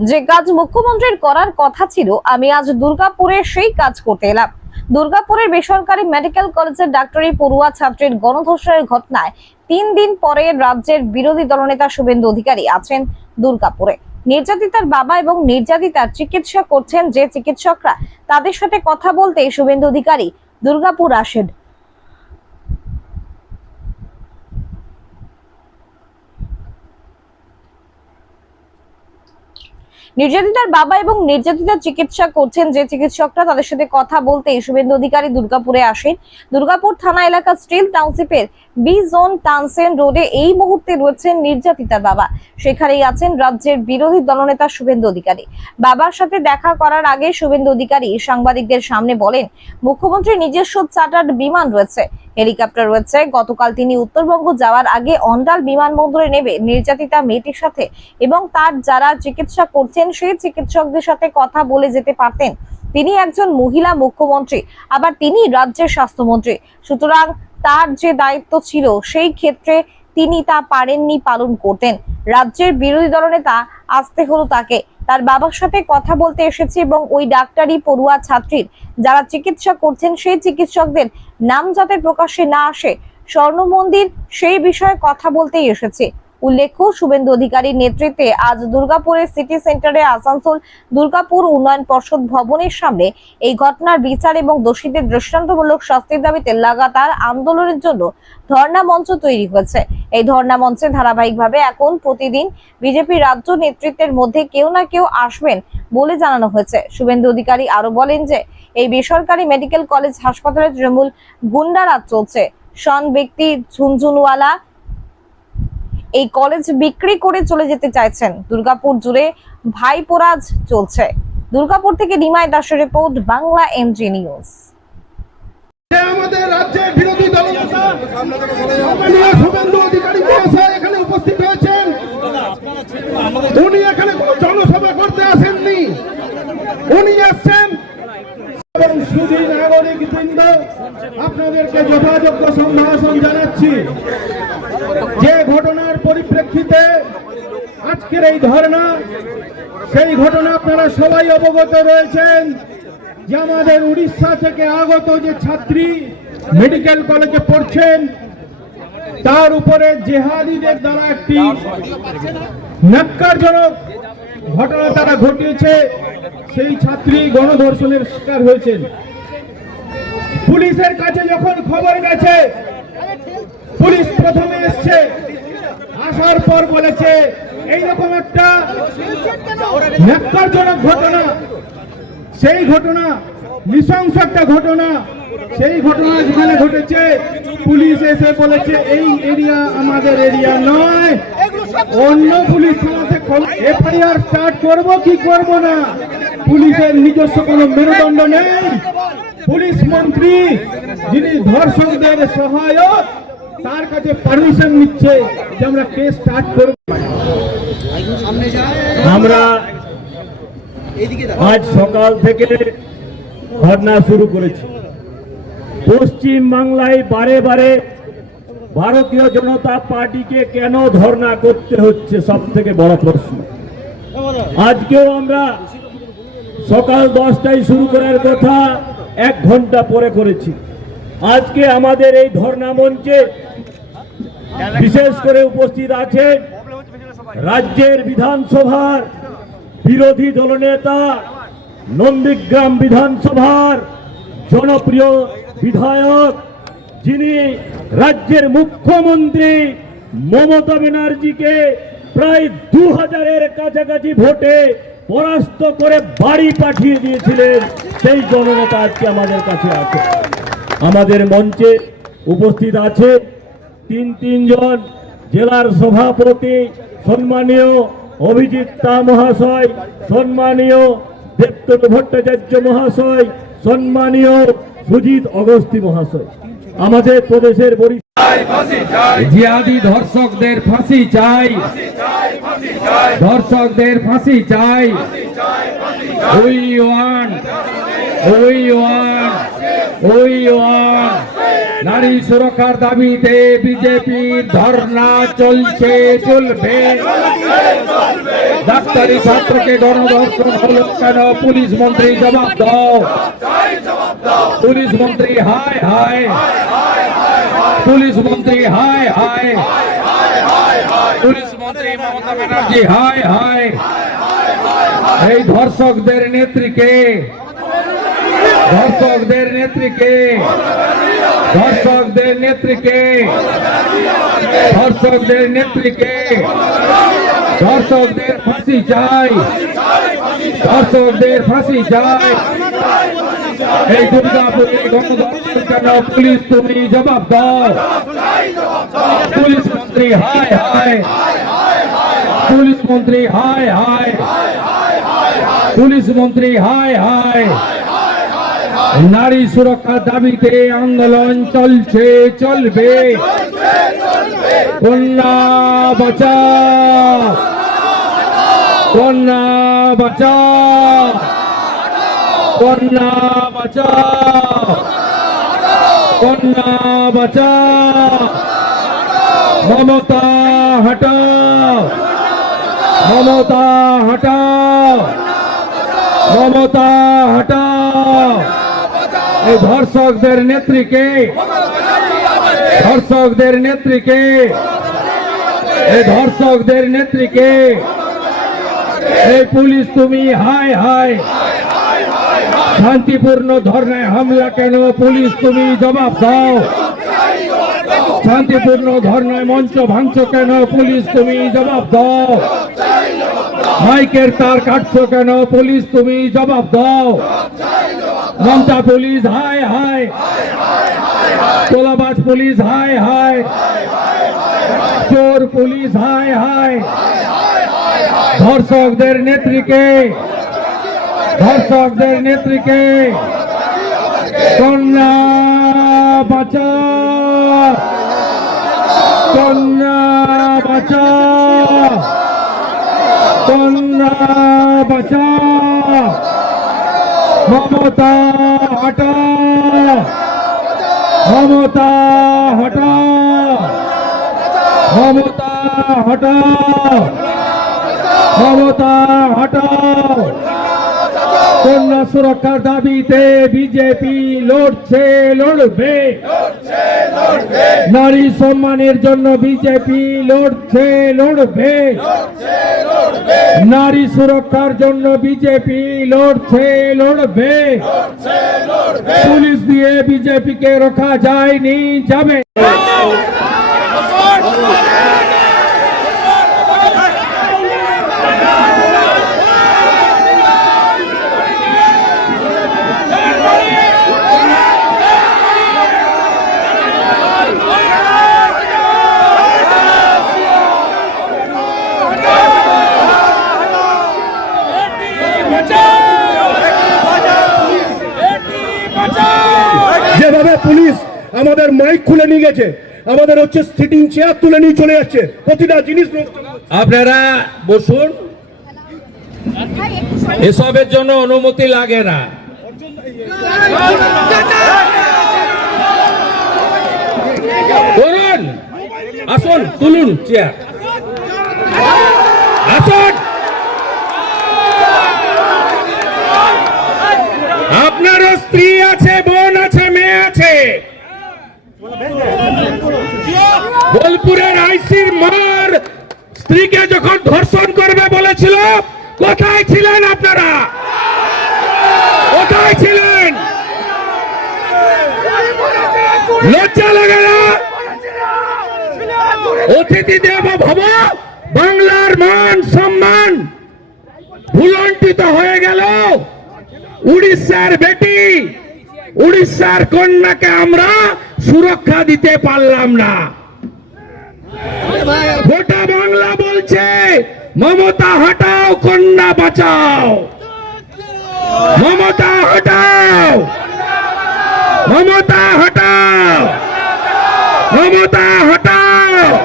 যে কাজ মুখ্যমন্ত্রীর করার কথা ছিল, আমি আজ দুর্গাপুরে সেই কাজ করতে এলাম। দুর্গাপুরের বেসরকারি মেডিকেল কলেজের ডাক্তারি পড়ুয়া ছাত্রীর গণধর্ষণের ঘটনায় তিন দিন পরে রাজ্যের বিরোধী দলনেতা শুভেন্দু অধিকারী আছেন দুর্গাপুরে। নির্যাতিতার বাবা এবং নির্যাতিতার চিকিৎসা করছেন যে চিকিৎসকরা। তাদের সাথে কথা বলতে শুভেন্দু অধিকারী দুর্গাপুর আসেন। নির্যাতিতার বাবা এবং নির্যাতিতার চিকিৎসা করছেন যে চিকিৎসকরা। তাদের সাথে কথা বলতে শুভেন্দু অধিকারী দুর্গাপুরে আসেন। দুর্গাপুর থানা এলাকা স্টিল টাউনশিপের বি জোন রোডে এই মুহূর্তে রয়েছেন নির্যাতিতার বাবা। সেখানেই আছেন রাজ্যের বিরোধী দলনেতা শুভেন্দু অধিকারী। বাবার সাথে দেখা করার আগে শুভেন্দু অধিকারী সাংবাদিকদের সামনে বলেন, মুখ্যমন্ত্রীর নিজস্ব চার্টার্ড বিমান রয়েছে। হেলিকপ্টার রয়েছে। গতকাল তিনি উত্তরবঙ্গ যাওয়ার আগে অন্ডাল বিমানবন্দরে নেবে নির্যাতিতা মেয়েটির সাথে এবং তার যারা চিকিৎসা করছেন, সেই চিকিৎসকদের সাথে কথা বলে যেতে পারতেন। তিনি একজন মহিলা মুখ্যমন্ত্রী, আবার তিনি রাজ্যের স্বাস্থ্যমন্ত্রী। সুতরাং তার যে দায়িত্ব ছিল, সেই ক্ষেত্রে তিনি তা পারেননি পালন করতেন। রাজ্যের বিরোধী দলনেতা আসতে হলো তাকে। তার বাবার সাথে কথা বলতে এসেছে এবং ওই ডাক্তারি পড়ুয়া ছাত্রীর যারা চিকিৎসা করছেন, সেই চিকিৎসকদের নাম যাতে প্রকাশ্যে না আসে, স্বর্ণ মন্দির সেই বিষয়ে কথা বলতেই এসেছে। উল্লেখ্য, শুভেন্দু অধিকারীর নেতৃত্বে আজ দুর্গাপুরের সিটি সেন্টারে আসানসোল দুর্গাপুর উন্নয়ন পর্ষদ ভবনের সামনে এই ঘটনার বিচার এবং দোষীদের দৃষ্টান্তমূলক শাস্তির দাবিতে লাগাতার আন্দোলনের জন্য ধর্ণা মঞ্চ তৈরি হয়েছে। এই ধর্ণা মঞ্চে ধারাবাহিকভাবে এখন প্রতিদিন বিজেপি রাজ্য নেতৃত্বের মধ্যে কেউ না কেউ আসবেন বলে জানানো হয়েছে। শুভেন্দু অধিকারী আরও বলেন যে, এই বেসরকারি মেডিকেল কলেজ হাসপাতালে তৃণমূল গুন্ডারাজ চলছে। সন ব্যক্তি ঝুনঝুনওয়ালা এই কলেজ বিক্রি করে চলে যেতে চাইছেন দুর্গাপুর জুড়ে ভাইপোরাজ চলছে দুর্গাপুর থেকে নিমায় দাসের রিপোর্ট বাংলা এমজি নিউজ আমাদের রাজ্যের বিরোধী দল নেতা এখানে উপস্থিত হয়েছেন উনি এখানে কোনো জনসভা করতে আসেননি উনি আসছেন এবং সুধী নাগরিক বৃন্দ আপনাদেরকে যথাযোগ্য সম্ভাষণ জানাচ্ছি যে ঘটনার পরিপ্রেক্ষিতে আজকের এই ধর্ণা সেই ঘটনা আপনারা সবাই অবগত রয়েছেন যে আমাদের উড়িষ্যা থেকে আগত যে ছাত্রী মেডিকেল কলেজে পড়ছেন, তার উপরে জেহাদিদের দ্বারা একটি ন্যাক্কারজনক ঘটনা তারা ঘটিয়েছে। সেই ছাত্রী গণধর্ষণের শিকার হয়েছেন। পুলিশের কাছে যখন খবর গেছে, পুলিশ প্রথমে এসছে, আসার পর বলেছে এইরকম একটা ন্যাক্কারজনক ঘটনা। সেই ঘটনা, নৃশংস একটা ঘটনা। সেই ঘটনা যেখানে ঘটেছে, পুলিশ এসে বলেছে, এই এরিয়া আমাদের এরিয়া নয়। অন্য পুলিশ থানাতে এফআইআর স্টার্ট করব কি করব না? পুলিশের নিজস্ব কোনো মেরুদণ্ড নেই। পুলিশ মন্ত্রী, যিনি ধর্ষকদের সহায়ক, তার কাছে পারমিশন নিচ্ছে যে আমরা কেস স্টার্ট করব। আমরা আজ সকাল থেকে ধর্ণা শুরু করেছি। পশ্চিম বাংলায় বারে বারে ভারতীয় জনতা পার্টিকে কেন ধর্ণা করতে হচ্ছে সব থেকে বড় প্রশ্ন। আজকেও আমরা সকাল দশটায় শুরু করার কথা এক ঘণ্টা পরে করেছি। আজকে আমাদের এই ধর্ণা মঞ্চে বিশেষ করে উপস্থিত আছেন রাজ্যের বিধানসভার বিরোধী দলনেতা, নন্দীগ্রাম বিধানসভার জনপ্রিয় বিধায়ক, যিনি রাজ্যের মুখ্যমন্ত্রী মমতা ব্যানার্জিকে প্রায় দু হাজারের কাছাকাছি ভোটে পরাস্ত করে বাড়ি পাঠিয়ে দিয়েছিলেন। সেই জননেতা আজকে আমাদের কাছে আছে। আমাদের মঞ্চে উপস্থিত আছে তিন তিনজন জেলার সভাপতি সম্মানীয় অভিজিৎ তা মহাশয় সম্মানীয় দেবতন ভট্টাচার্য মহাশয় সম্মানীয় সুজিত অগস্তি মহাশয়। আমাদের প্রদেশের বরি জিহাদি ধর্ষকদের ফাঁসি চাই। ধর্ষকদের ফাঁসি চাই। We won we won we won. নারী সুরক্ষার দাবিতে বিজেপির ধর্ণা চলছে, চলবে। ডাক্তারি ছাত্রকে গণধর্ষণ হলো কেন? পুলিশ মন্ত্রী জবাব দাও। পুলিশ মন্ত্রী, হায় হায়। পুলিশ মন্ত্রী, হায় হায়। পুলিশ মন্ত্রী মমতা ব্যানার্জি, হায় হায়। এই ধর্ষকদের নেত্রীকে ধর্ষকদের নেত্রীকে ধর্ষকদের নেত্রীকে ধর্ষকদের নেত্রীকে, ধর্ষকদের ফাঁসি চাই, ধর্ষকদের ফাঁসি চাই। এই দুর্গাপুরে গণধর্ষণ কেন পুলিশ তুমি জবাব দাও। পুলিশ মন্ত্রী, হায় হায়। পুলিশ মন্ত্রী, হায় হায়। পুলিশ মন্ত্রী, হায় হায়। নারী সুরক্ষার দাবিতে আন্দোলন চলছে, চলবে। কন্যা বাঁচা। কন্যা বাঁচা। কন্যা বাঁচা। কন্যা বাঁচা। মমতা হটাও। মমতা হটাও। মমতা হটাও। এই ধর্ষকদের নেত্রীকে ধর্ষকদের নেত্রীকে, এই ধর্ষকদের নেত্রীকে, এই পুলিশ তুমি হায় হায়, শান্তিপূর্ণ ধর্নায় হামলা কেন? পুলিশ তুমি জবাব দাও। শান্তিপূর্ণ ধর্নায় মঞ্চ ভাঙছ কেন? পুলিশ তুমি জবাব দাও। মাইকের তার কাটছো কেন? পুলিশ তুমি জবাব দাও। মমতা পুলিশ, হায় হায়। তোলাবাজ পুলিশ, হায় হায়। চোর পুলিশ, হায় হায়। ধর্ষকদের নেত্রীকে ধর্ষকদের নেত্রীকে, কন্যা বাঁচা। কন্যা বাঁচা। কন্যা বাঁচা। মমতা হটা। মমতা হটা। মমতা হটা। মমতা হটা। কন্যা সুরক্ষার দাবিতে বিজেপি লড়ছে লড়বে। নারী সম্মানের জন্য বিজেপি লড়ছে লড়বে। নারী সুরক্ষার জন্য বিজেপি লড়ছে লড়বে। পুলিশ দিয়ে বিজেপিকে রোখা যায়নি যাবে। পুলিশ আমাদের মাইক খুলে নিয়ে গেছে। আমাদের হচ্ছে সিটিং চেয়ার তুলে নিয়ে চলে যাচ্ছে। প্রতিটা জিনিস আপনারা বসুন। এসবের জন্য অনুমতি লাগে না। করুন আসুন, তুলুন চেয়ার আসুন আপনারও স্ত্রী আছে বোন আছে মেয়ে আছে বোলপুরের আইসির মার স্ত্রীকে যখন ধর্ষণ করবে বলেছিল, কোথায় ছিলেন আপনারা? কোথায় ছিলেন? লজ্জা লাগে না? অতিথি দেব ভব, বাংলার মান সম্মান ভুলন্টিত হয়ে গেল। উড়িষ্যার বেটি উড়িষ্যার কন্যাকে আমরা সুরক্ষা দিতে পারলাম না। গোটা বাংলা বলছে, মমতা হটাও, কন্যা বাঁচাও। মমতা হটাও। মমতা হটাও। মমতা হটাও।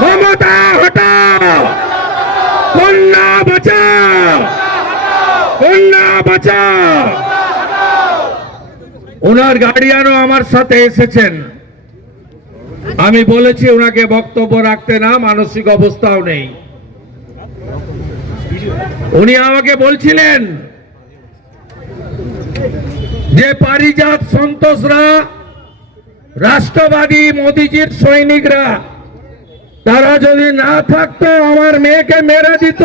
মমতা হটাও। কন্যা বাঁচাও। কন্যা বাঁচাও। ওনার গার্ডিয়ানও আমার সাথে এসেছেন। আমি বলেছি ওনাকে বক্তব্য রাখতে না, মানসিক অবস্থাও নেই। উনি আমাকে বলছিলেন যে পারিজাত সন্তোষরা, রাষ্ট্রবাদী মোদিজির সৈনিকরা, তারা যদি না থাকতো, আমার মেয়েকে মেরে দিত।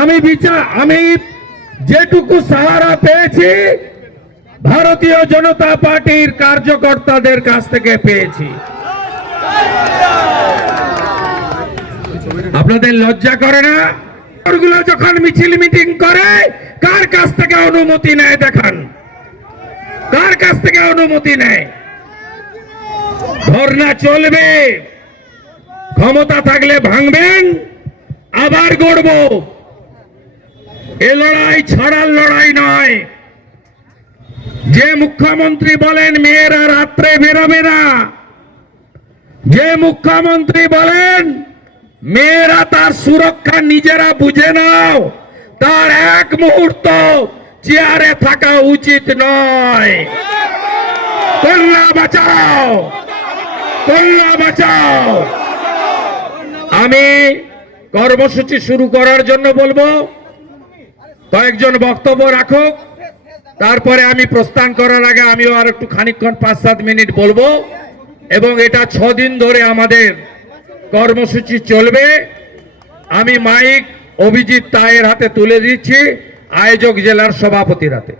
আমি বিচার আমি যেটুকু সাহারা পেয়েছি, ভারতীয় জনতা পার্টির কার্যকর্তাদের কাছ থেকে পেয়েছি। আপনাদের লজ্জা করে না? ওগুলো যখন মিছিল মিটিং করে, কার কাছ থেকে অনুমতি নেয় দেখান? কার কাছ থেকে অনুমতি নেয়? ধর্ণা চলবে, ক্ষমতা থাকলে ভাঙবেন, আবার গড়ব। এ লড়াই ছড়ার লড়াই নয়। যে মুখ্যমন্ত্রী বলেন, মেয়েরা রাত্রে বেরোবে না। যে মুখ্যমন্ত্রী বলেন, মেয়েরা তার সুরক্ষা নিজেরা বুঝে নাও। তার এক মুহূর্ত চেয়ারে থাকা উচিত নয়। কন্যা বাঁচাও। কন্যা বাঁচাও। আমি কর্মসূচি শুরু করার জন্য বলব কয়েকজন বক্তব্য রাখুক তারপরে আমি প্রস্থান করার আগে আমিও আর একটু খানিকক্ষণ পাঁচ সাত মিনিট বলব। এবং এটা ছদিন ধরে আমাদের কর্মসূচি চলবে। আমি মাইক অভিজিৎ তায়ের হাতে তুলে দিচ্ছি, আয়োজক জেলার সভাপতির হাতে।